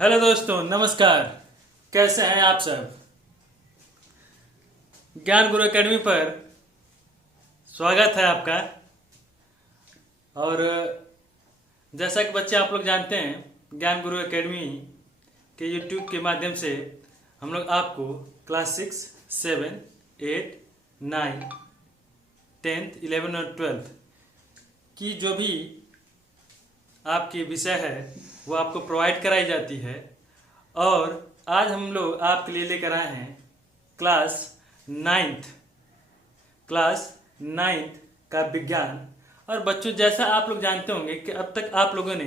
Hello दोस्तों, नमस्कार। कैसे हैं आप सब? ज्ञान गुरु एकेडमी पर स्वागत है आपका। और जैसा कि बच्चे आप लोग जानते हैं, ज्ञान गुरु एकेडमी के यूट्यूब के माध्यम से हम लोग आपको क्लास 6, 7, 8, 9, 10th, 11 और 12th की जो भी आपकी विषय है वो आपको प्रोवाइड कराई जाती है। और आज हम लोग आपके लिए लेकर आए हैं क्लास 9th का विज्ञान। और बच्चों, जैसा आप लोग जानते होंगे कि अब तक आप लोगों ने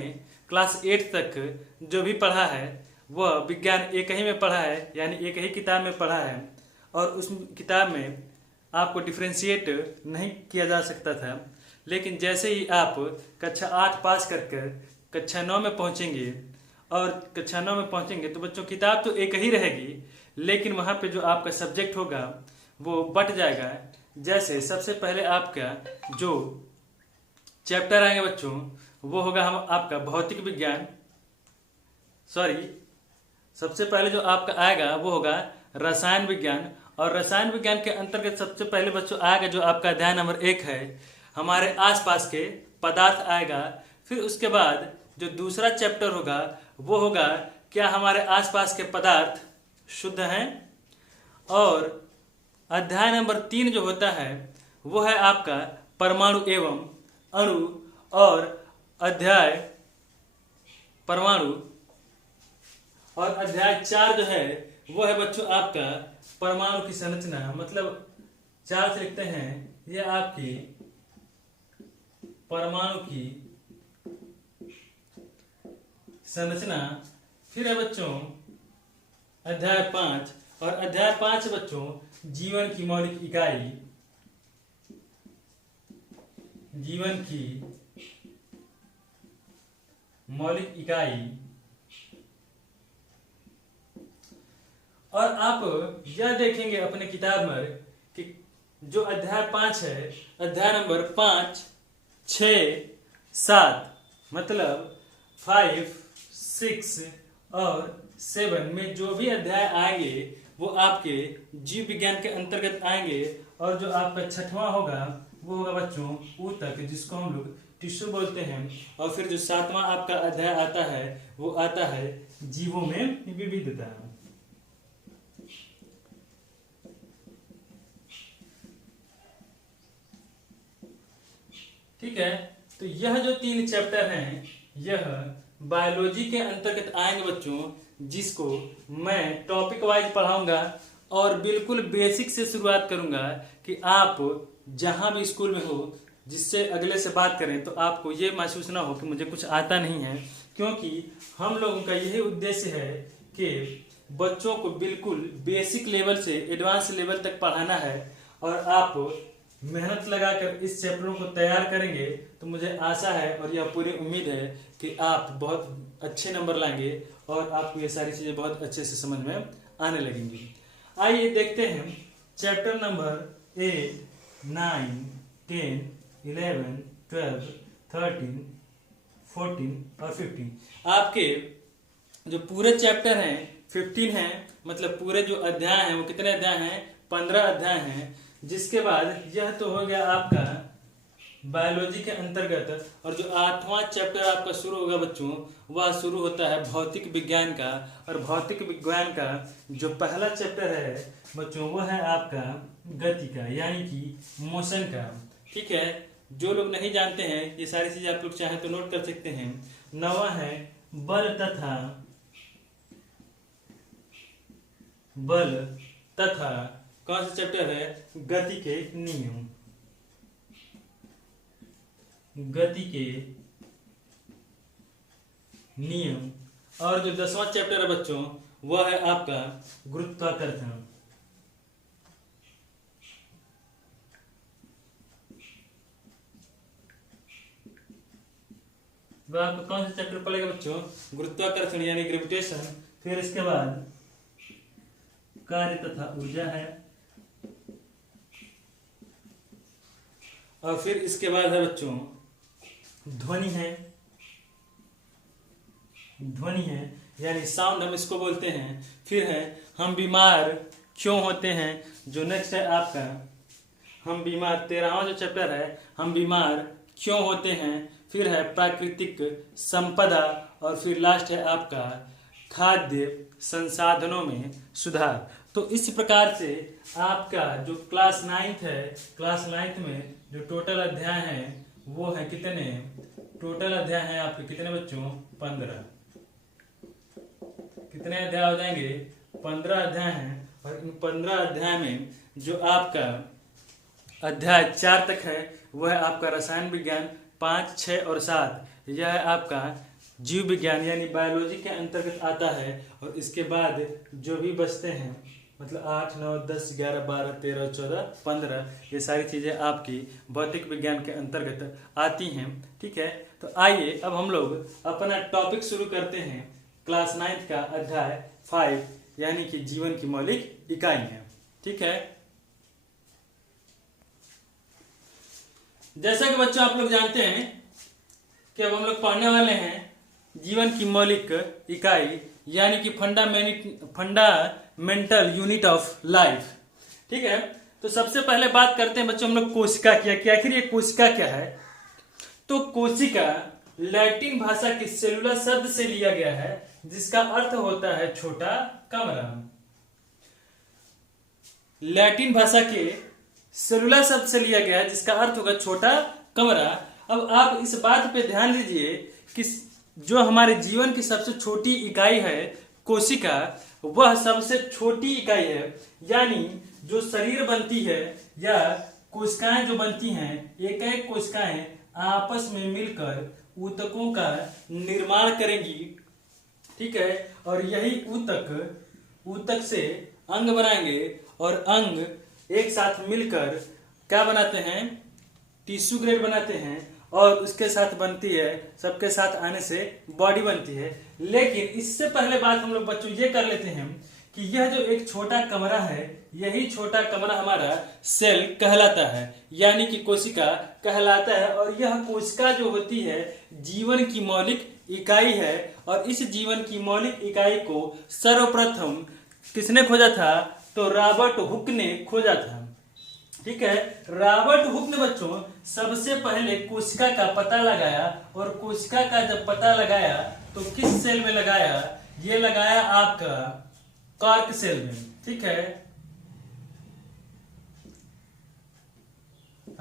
क्लास 8 तक जो भी पढ़ा है वह विज्ञान एक ही में पढ़ा है, यानी एक ही किताब में पढ़ा है। और उस किताब में आपको डिफ्रेंशिएट नहीं किया जा सकता था। लेकिन जैसे ही आप कक्षा 8 पास कर कर कक्षा 9 में पहुंचेंगे और कक्षा 9 में पहुंचेंगे तो बच्चों किताब तो एक ही रहेगी, लेकिन वहाँ पे जो आपका सब्जेक्ट होगा वो बट जाएगा। जैसे सबसे पहले आपका जो चैप्टर आएंगे बच्चों वो होगा हम आपका भौतिक विज्ञान। सबसे पहले जो आपका आएगा वो होगा रसायन विज्ञान। और रसायन विज्ञान के अंतर्गत सबसे पहले बच्चों आएगा जो आपका अध्याय नंबर 1 है, हमारे आसपास के पदार्थ आएगा। फिर उसके बाद जो दूसरा चैप्टर होगा वो होगा क्या हमारे आसपास के पदार्थ शुद्ध हैं। और अध्याय नंबर 3 जो होता है वो है आपका परमाणु एवं अणु। और अध्याय परमाणु और अध्याय 4 जो है वो है बच्चों आपका परमाणु की संरचना। मतलब 4 से लिखते हैं ये आपकी परमाणु की संरचना। फिर है बच्चों अध्याय 5, और अध्याय 5 बच्चों जीवन की मौलिक इकाई। जीवन की मौलिक इकाई। और आप यह देखेंगे अपने किताब में कि जो अध्याय 5 है, अध्याय नंबर 5, 6, 7 मतलब 5, 6 और 7 में जो भी अध्याय आएंगे वो आपके जीव विज्ञान के अंतर्गत आएंगे। और जो आपका 6वां होगा वो होगा बच्चों ऊतक, जिसको हम लोग टिश्यू बोलते हैं। और फिर जो 7वां आपका अध्याय आता है वो आता है जीवों में विविधता। ठीक है, तो यह जो 3 चैप्टर हैं यह बायोलॉजी के अंतर्गत आएंगे बच्चों, जिसको मैं टॉपिक वाइज पढ़ाऊंगा और बिल्कुल बेसिक से शुरुआत करूंगा कि आप जहां भी स्कूल में हो, जिससे अगले से बात करें तो आपको ये महसूस ना हो कि मुझे कुछ आता नहीं है। क्योंकि हम लोगों का यही उद्देश्य है कि बच्चों को बिल्कुल बेसिक लेवल से एडवांस लेवल तक पढ़ाना है। और आप मेहनत लगाकर इस चैप्टरों को तैयार करेंगे तो मुझे आशा है और यह पूरी उम्मीद है कि आप बहुत अच्छे नंबर लाएंगे और आपको ये सारी चीज़ें बहुत अच्छे से समझ में आने लगेंगी। आइए देखते हैं चैप्टर नंबर 8, 9, 10, 11, 12, 13, 14 और 15। आपके जो पूरे चैप्टर हैं 15 हैं। मतलब पूरे जो अध्याय हैं वो कितने अध्याय हैं? 15 अध्याय हैं। जिसके बाद यह तो हो गया आपका बायोलॉजी के अंतर्गत। और जो 8वां चैप्टर आपका शुरू होगा बच्चों वह शुरू होता है भौतिक विज्ञान का। और भौतिक विज्ञान का जो पहला चैप्टर है बच्चों वो है आपका गति का, यानी कि मोशन का। ठीक है, जो लोग नहीं जानते हैं ये सारी चीजें आप लोग चाहें तो नोट कर सकते हैं। 9वां है बल तथा कौन सा चैप्टर है? गति के नियम। गति के नियम। और जो 10वां चैप्टर है बच्चों वह है आपका गुरुत्वाकर्षण। वह आपका कौन सा चैप्टर पड़ेगा बच्चों? गुरुत्वाकर्षण यानी ग्रेविटेशन। फिर इसके बाद कार्य तथा ऊर्जा है। और फिर इसके बाद है बच्चों ध्वनि है। यानी साउंड हम इसको बोलते हैं। फिर है हम बीमार क्यों होते हैं, जो नेक्स्ट है आपका हम बीमार, 13वां जो चैप्टर है हम बीमार क्यों होते हैं। फिर है प्राकृतिक संपदा और फिर लास्ट है आपका खाद्य संसाधनों में सुधार। तो इस प्रकार से आपका जो क्लास 9th है, क्लास 9th में जो टोटल अध्याय है वो है कितने, टोटल अध्याय है आपके कितने बच्चों, 15। कितने अध्याय हो जाएंगे, 15 अध्याय हैं। और इन 15 अध्याय में जो आपका अध्याय 4 तक है वह है आपका रसायन विज्ञान, 5, 6 और 7 यह है आपका जीव विज्ञान यानी बायोलॉजी के अंतर्गत आता है। और इसके बाद जो भी बचते हैं मतलब 8, 9, 10, 11, 12, 13, 14, 15 ये सारी चीज़ें आपकी भौतिक विज्ञान के अंतर्गत आती हैं। ठीक है, तो आइए अब हम लोग अपना टॉपिक शुरू करते हैं क्लास 9th का अध्याय 5 यानी कि जीवन की मौलिक इकाइयाँ। ठीक है, जैसा कि बच्चों आप लोग जानते हैं कि अब हम लोग पढ़ने वाले हैं जीवन की मौलिक इकाई यानी कि फंडामेंटल यूनिट ऑफ लाइफ। ठीक है, तो सबसे पहले बात करते हैं बच्चों हम लोग कोशिका की कि आखिर ये कोशिका क्या है। तो कोशिका लैटिन भाषा के सेलुलर शब्द से लिया गया है जिसका अर्थ होता है छोटा कमरा। लैटिन भाषा के सेलुलर शब्द से लिया गया है जिसका अर्थ होगा छोटा कमरा। अब आप इस बात पे ध्यान दीजिए कि जो हमारे जीवन की सबसे छोटी इकाई है कोशिका, वह सबसे छोटी इकाई है। यानी जो शरीर बनती है या कोशिकाएं जो बनती हैं, एक एक कोशिकाएं आपस में मिलकर ऊतकों का निर्माण करेंगी। ठीक है, और यही ऊतक से अंग बनाएंगे और अंग एक साथ मिलकर क्या बनाते हैं, टिश्यू ग्रेड बनाते हैं और उसके साथ बनती है, सबके साथ आने से बॉडी बनती है। लेकिन इससे पहले बात हम लोग बच्चों ये कर लेते हैं कि यह जो एक छोटा कमरा है, यही छोटा कमरा हमारा सेल कहलाता है यानी कि कोशिका कहलाता है। और यह कोशिका जो होती है जीवन की मौलिक इकाई है। और इस जीवन की मौलिक इकाई को सर्वप्रथम किसने खोजा था, तो रॉबर्ट हुक ने खोजा था। ठीक है, रॉबर्ट हुक ने बच्चों सबसे पहले कोशिका का पता लगाया। और कोशिका का जब पता लगाया तो किस सेल में लगाया, ये लगाया आपका कॉर्क सेल में। ठीक है,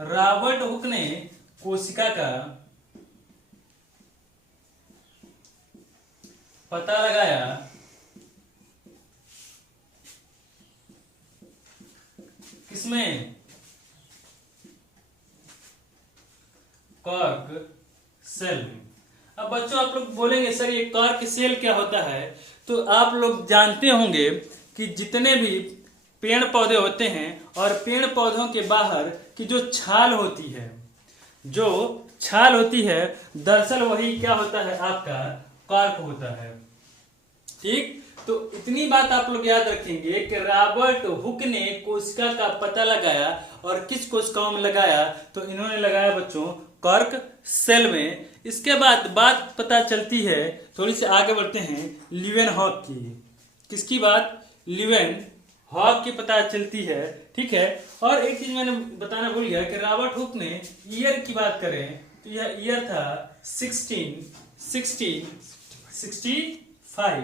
रॉबर्ट हुक ने कोशिका का पता लगाया किसमें, कॉर्क सेल में। अब बच्चों आप लोग बोलेंगे सर ये कॉर्क सेल क्या होता है। तो आप लोग जानते होंगे कि जितने भी पेड़ पौधे होते हैं और पेड़ पौधों के बाहर की जो छाल होती है, दरअसल वही क्या होता है, आपका कॉर्क होता है। ठीक, तो इतनी बात आप लोग याद रखेंगे कि रॉबर्ट हुक ने कोशिका का पता लगाया। और किस कोशिकाओं में लगाया, तो इन्होंने लगाया बच्चों कॉर्क सेल में। इसके बाद बात पता चलती है, थोड़ी सी आगे बढ़ते हैं, लीवेनहॉक की। किसकी बात, लीवेनहॉक की पता चलती है। ठीक है, और एक चीज मैंने बताना भूल गया कि रॉबर्ट हुक ने ईयर की बात करें तो यह ईयर था 1665।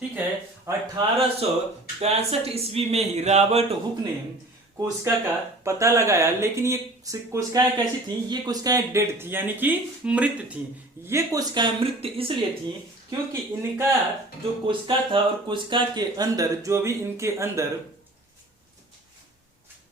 ठीक है, 1865 ईस्वी में ही रॉबर्ट हुक ने कोशिका का पता लगाया। लेकिन ये कोशिकाएं कैसी थी, ये कोशिकाएं डेड थी यानी कि मृत थी। ये कोशिकाएं मृत इसलिए थी क्योंकि इनका जो कोशिका था और कोशिका के अंदर जो भी इनके अंदर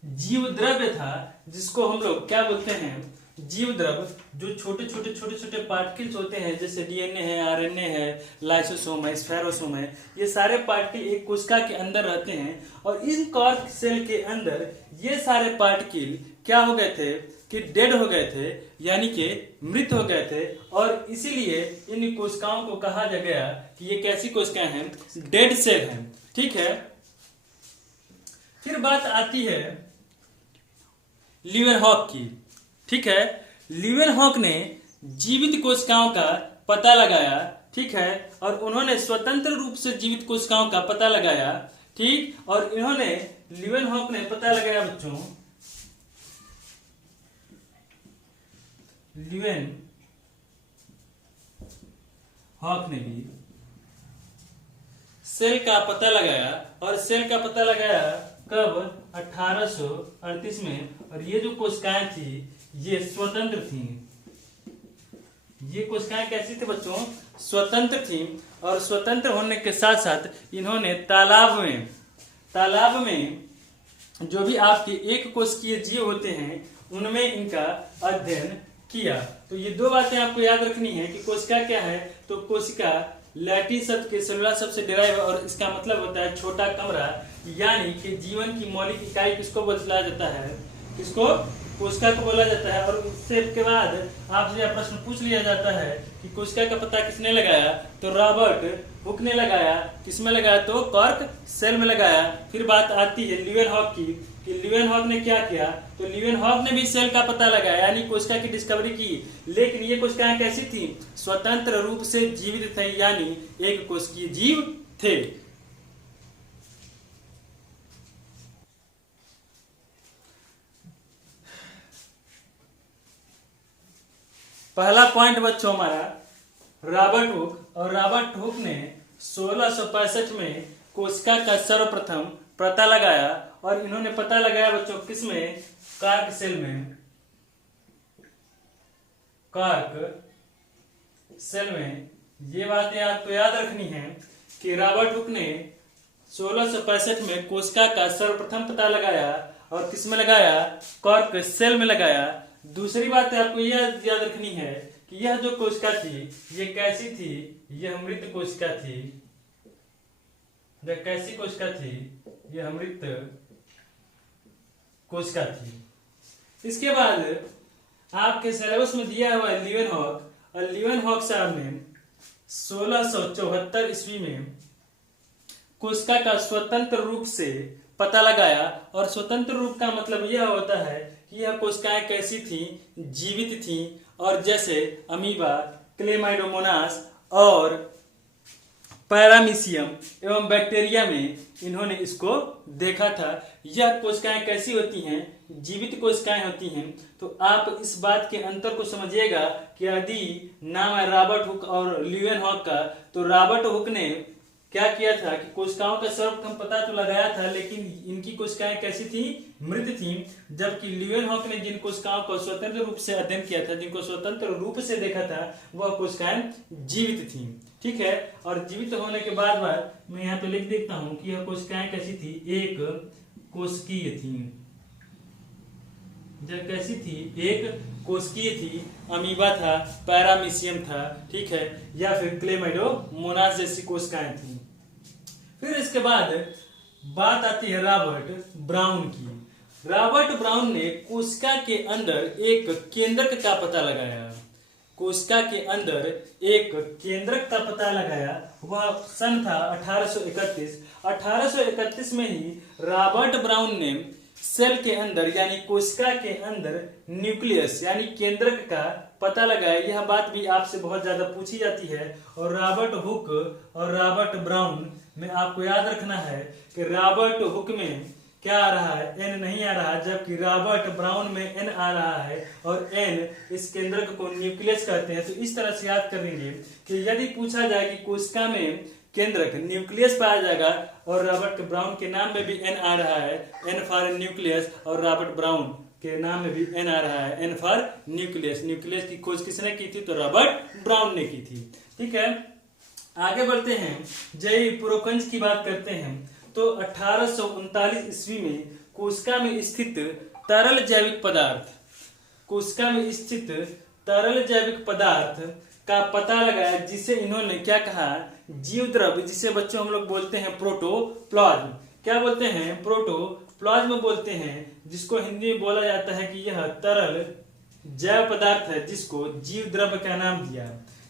जीव द्रव्य था, जिसको हम लोग क्या बोलते हैं, जीव द्रव्य, जो छोटे छोटे पार्टिकल्स होते हैं जैसे डीएनए है, आरएनए है, लाइसोसोम है, स्फेरोसोम है, ये सारे पार्टिकल एक कोशिका के अंदर रहते हैं। और इन कॉर्क सेल के अंदर ये सारे पार्टिकल क्या हो गए थे कि डेड हो गए थे यानी कि मृत हो गए थे। और इसीलिए इन कोशिकाओं को कहा गया कि ये कैसी कोशिकाएं हैं, डेड सेल हैं। ठीक है, फिर बात आती है लीवेनहॉक की। ठीक है, लीवेनहॉक ने जीवित कोशिकाओं का पता लगाया। ठीक है, और उन्होंने स्वतंत्र रूप से जीवित कोशिकाओं का पता लगाया। ठीक, और इन्होंने लीवेनहॉक ने पता लगाया बच्चों, लीवेनहॉक ने भी सेल का पता लगाया, और सेल का पता लगाया कब? 1838 में। और ये जो कोशिकाएं थी ये स्वतंत्र थी। ये कोशिकाएं कैसी थी बच्चों? स्वतंत्र थी, और स्वतंत्र होने के साथ साथ इन्होंने तालाब में जो भी आपके एक कोशिकीय जीव होते हैं उनमें इनका अध्ययन किया। तो ये दो बातें आपको याद रखनी है कि कोशिका क्या है। तो कोशिका लैटिन शब्द के सेलुलर शब्द से डिराइव है, और इसका मतलब होता है छोटा कमरा, यानी कि जीवन की मौलिक इकाई किसको बोला जाता है? किसको? कोशिका को बोला जाता है। और उससे के बाद आपसे यह प्रश्न पूछ लिया जाता है कि कोशिका का पता किसने लगाया? तो रॉबर्ट हुक ने लगाया। किसमें लगाया? तो कॉर्क सेल में लगाया। फिर बात आती है लीवेनहॉक की, कि लीवेनहॉक ने क्या किया? तो लीवेनहॉक ने भी सेल का पता लगाया, यानी कोशिका की डिस्कवरी की। लेकिन ये कोशिकाएं कैसी थी? स्वतंत्र रूप से जीवित थे, यानी एक कोशिकीय जीव थे। पहला पॉइंट बच्चों हमारा रॉबर्ट हुक, और रॉबर्ट हुक ने 1665 में कोशिका का सर्वप्रथम पता लगाया, और इन्होंने पता लगाया बच्चों किसमें? कॉर्क सेल में। कॉर्क सेल में। ये बातें आपको याद रखनी है कि रॉबर्ट हुक ने 1665 में कोशिका का सर्वप्रथम पता लगाया, और किसमें लगाया? कॉर्क सेल में लगाया। दूसरी बात आपको यह याद रखनी है कि यह जो कोशिका थी ये कैसी थी? यह मृत कोशिका थी। यह कैसी कोशिका थी? यह मृत कोशिका थी। इसके बाद आपके सिलेबस में दिया हुआ है लीवेनहॉक, और लीवेनहॉक साहब ने 1674 ईस्वी में कोशिका का स्वतंत्र रूप से पता लगाया। और स्वतंत्र रूप का मतलब यह होता है कि यह कोशिकाएं कैसी थी? जीवित थी, और जैसे अमीबा, क्लेमाइडोमोनास और पैरामीशियम एवं बैक्टीरिया में इन्होंने इसको देखा था। यह कोशिकाएं कैसी होती हैं? जीवित कोशिकाएं होती हैं। तो आप इस बात के अंतर को समझिएगा कि यदि नाम है रॉबर्ट हुक और लीवेनहॉक का, तो रॉबर्ट हुक ने क्या किया था कि कोशिकाओं का सर्वप्रथम पता तो लगाया था, लेकिन इनकी कोशिकाएं कैसी थी? मृत थी। जबकि लीवेनहॉक ने जिन कोशिकाओं को स्वतंत्र रूप से अध्ययन किया था, जिनको स्वतंत्र रूप से देखा था, वह कोशिकाएं जीवित थी। ठीक है, और जीवित होने के बाद मैं यहाँ पे लिख देता हूं कि यह कोशिकाएं कैसी थी? एक कोशिकीय थी। जब कैसी थी? एक कोशिकीय थी। अमीबा था, पैरामीशियम था, ठीक है, या फिर क्लेमाइडोमोनास जैसी कोशिकाएं थी। फिर इसके बाद बात आती है रॉबर्ट ब्राउन की। रॉबर्ट ब्राउन ने कोशिका के अंदर एक केंद्रक का पता लगाया। कोशिका के अंदर एक केंद्रक का पता लगाया। वह सन था 1831। 1831 में ही रॉबर्ट ब्राउन ने सेल के अंदर यानी कोशिका के अंदर न्यूक्लियस यानी केंद्रक का पता लगाया। यह बात भी आपसे बहुत ज्यादा पूछी जाती है। और रॉबर्ट हुक और रॉबर्ट ब्राउन में आपको याद रखना है कि रॉबर्ट हुक में क्या आ रहा है? एन नहीं आ रहा, जबकि रॉबर्ट ब्राउन में एन आ रहा है, और एन इस केंद्रक को न्यूक्लियस कहते हैं। तो इस तरह से याद करेंगे कि यदि पूछा जाए कि कोशिका में केंद्रक न्यूक्लियस पाया जाएगा, और रॉबर्ट ब्राउन के नाम में भी एन आ रहा है, एन फॉर न्यूक्लियस, और रॉबर्ट ब्राउन के नाम में भी एन आ रहा है, एन फॉर न्यूक्लियस। न्यूक्लियस की खोज किसने की थी? तो रॉबर्ट ब्राउन ने की थी। ठीक है, आगे बढ़ते हैं, जय प्रोकंज की बात करते हैं। तो 1839 ईस्वी में कोशिका में स्थित तरल जैविक पदार्थ, कोशिका में स्थित तरल जैविक पदार्थ का पता लगाया, जिसे इन्होंने क्या कहा? जीव द्रव्य, जिसे बच्चों हम लोग बोलते हैं प्रोटोप्लाज्म। क्या बोलते हैं? प्रोटोप्लाज्म बोलते हैं, जिसको हिंदी में बोला जाता है कि यह तरल जैव पदार्थ है, जिसको जीव द्रव्य का नाम दिया।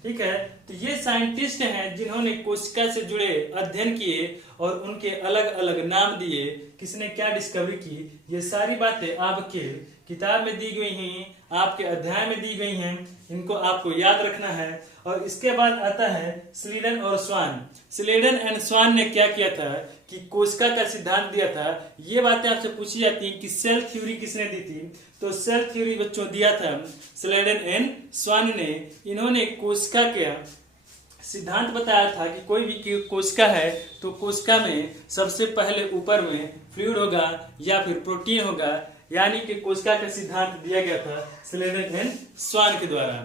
ठीक है। तो ये साइंटिस्ट हैं जिन्होंने कोशिका से जुड़े अध्ययन किए और उनके अलग अलग नाम दिए, किसने क्या डिस्कवरी की, ये सारी बातें आपके किताब में दी गई हैं, आपके अध्याय में दी गई हैं, इनको आपको याद रखना है। और इसके बाद आता है स्लीडन और स्वान। स्लीडन एंड स्वान ने क्या किया था कि कोशिका का सिद्धांत दिया था। ये बातें आपसे पूछी जाती हैं कि सेल थ्योरी किसने दी थी, तो सेल थ्योरी बच्चों दिया था स्लीडन एंड स्वान ने। इन्होंने कोशिका का सिद्धांत बताया था कि कोई भी कोशिका है तो कोशिका में सबसे पहले ऊपर में फ्लूइड होगा या फिर प्रोटीन होगा, यानी कि कोशिका का सिद्धांत दिया गया था स्लीडन एंड स्वान के द्वारा।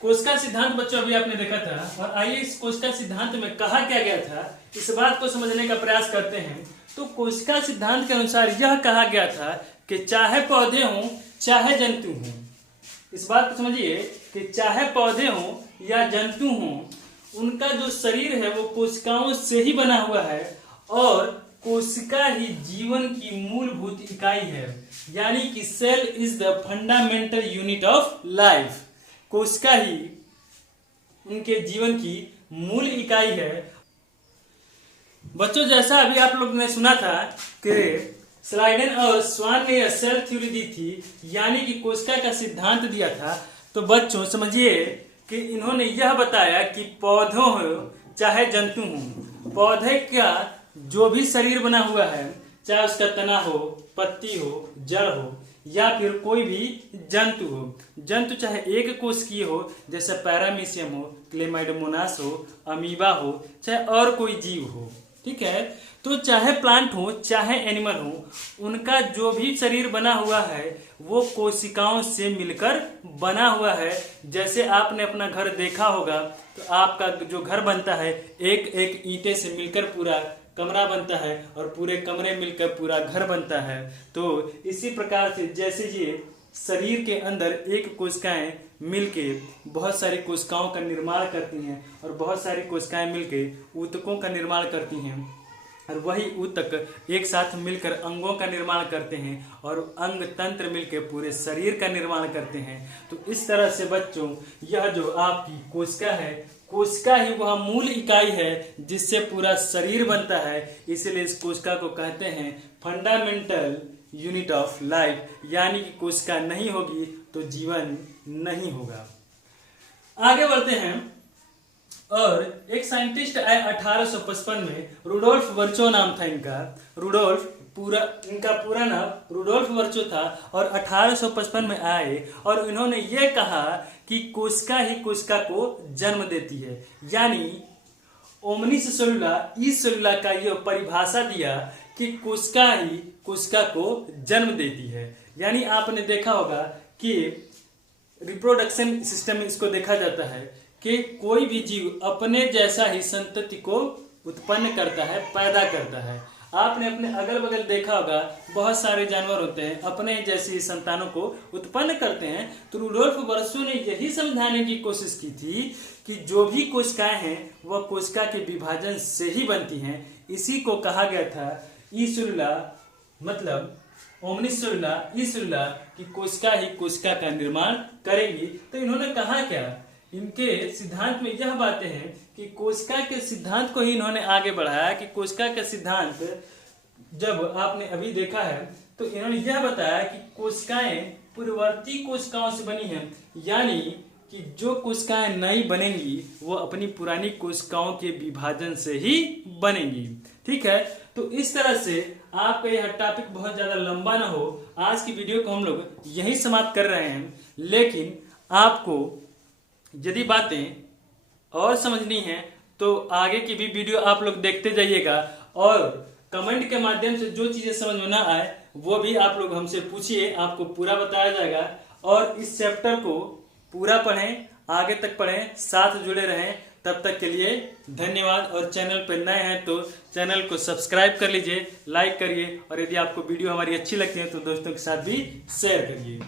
कोशिका सिद्धांत बच्चों अभी आपने देखा था, और आइए इस कोशिका सिद्धांत में कहा क्या गया था इस बात को समझने का प्रयास करते हैं। तो कोशिका सिद्धांत के अनुसार यह कहा गया था कि चाहे पौधे हों चाहे जंतु हों, इस बात को समझिए कि चाहे पौधे हों या जंतु हों, उनका जो शरीर है वो कोशिकाओं से ही बना हुआ है और कोशिका ही जीवन की मूलभूत इकाई है, यानी कि cell is the fundamental unit of life. कोशिका ही उनके जीवन की मूल इकाई है। बच्चों जैसा अभी आप लोग ने सुना था कि स्लीडन और स्वान ने यह सेल थ्योरी दी थी, यानी कि कोशिका का सिद्धांत दिया था। तो बच्चों समझिए कि इन्होंने यह बताया कि पौधों हो चाहे जंतु हो, पौधे का जो भी शरीर बना हुआ है, चाहे उसका तना हो, पत्ती हो, जड़ हो या फिर कोई भी जंतु हो, जंतु चाहे एक कोशिकीय हो जैसे पैरामीशियम हो, क्लेमाइडोमोनास हो, अमीबा हो, चाहे और कोई जीव हो, ठीक है। तो चाहे प्लांट हो चाहे एनिमल हो, उनका जो भी शरीर बना हुआ है वो कोशिकाओं से मिलकर बना हुआ है। जैसे आपने अपना घर देखा होगा तो आपका जो घर बनता है एक एक ईंटे से मिलकर पूरा कमरा बनता है और पूरे कमरे मिलकर पूरा घर बनता है। तो इसी प्रकार से जैसे ये शरीर के अंदर एक कोशिकाएं मिलके बहुत सारी कोशिकाओं का निर्माण करती हैं और बहुत सारी कोशिकाएं मिलके ऊतकों का निर्माण करती हैं और वही ऊतक एक साथ मिलकर अंगों का निर्माण करते हैं और अंग तंत्र मिलकर पूरे शरीर का निर्माण करते हैं। तो इस तरह से बच्चों यह जो आपकी कोशिका है, कोशिका ही वह मूल इकाई है जिससे पूरा शरीर बनता है। इसलिए इस कोशिका को कहते हैं फंडामेंटल यूनिट ऑफ लाइफ, यानी कि कोशिका नहीं होगी तो जीवन नहीं होगा। आगे बढ़ते हैं। और एक साइंटिस्ट आए 1855 में, रुडोल्फ वर्चो नाम था इनका। इनका पूरा नाम रुडोल्फ वर्चो था और 1855 में आए और इन्होंने ये कहा कि कोशिका ही कोशिका को जन्म देती है, यानी ओमनिस सेलुला ई सेलुला का यह परिभाषा दिया कि कोशिका ही कोशिका को जन्म देती है। यानी आपने देखा होगा कि रिप्रोडक्शन सिस्टम में इसको देखा जाता है कि कोई भी जीव अपने जैसा ही संतति को उत्पन्न करता है, पैदा करता है। आपने अपने अगल बगल देखा होगा बहुत सारे जानवर होते हैं अपने जैसी संतानों को उत्पन्न करते हैं। तो रुडोल्फ वर्चो ने यही समझाने की कोशिश की थी कि जो भी कोशिकाएं हैं वह कोशिका के विभाजन से ही बनती हैं। इसी को कहा गया था ई सेलुला, मतलब ओमनिस सेलुला ई सेलुला, कि कोशिका ही कोशिका का निर्माण करेगी। तो इन्होंने कहा क्या, इनके सिद्धांत में यह बातें हैं कि कोशिका के सिद्धांत को ही इन्होंने आगे बढ़ाया कि कोशिका का सिद्धांत जब आपने अभी देखा है तो इन्होंने यह बताया कि कोशिकाएं पूर्ववर्ती कोशिकाओं से बनी हैं, यानी कि जो कोशिकाएं नई बनेंगी वो अपनी पुरानी कोशिकाओं के विभाजन से ही बनेंगी। ठीक है, तो इस तरह से आपका यह टॉपिक बहुत ज्यादा लंबा ना हो, आज की वीडियो को हम लोग यही समाप्त कर रहे हैं। लेकिन आपको यदि बातें और समझनी है तो आगे की भी वीडियो आप लोग देखते जाइएगा और कमेंट के माध्यम से जो चीजें समझ में ना आए वो भी आप लोग हमसे पूछिए, आपको पूरा बताया जाएगा। और इस चैप्टर को पूरा पढ़ें, आगे तक पढ़ें, साथ जुड़े रहें। तब तक के लिए धन्यवाद। और चैनल पर नए हैं तो चैनल को सब्सक्राइब कर लीजिए, लाइक करिए और यदि आपको वीडियो हमारी अच्छी लगती है तो दोस्तों के साथ भी शेयर करिए।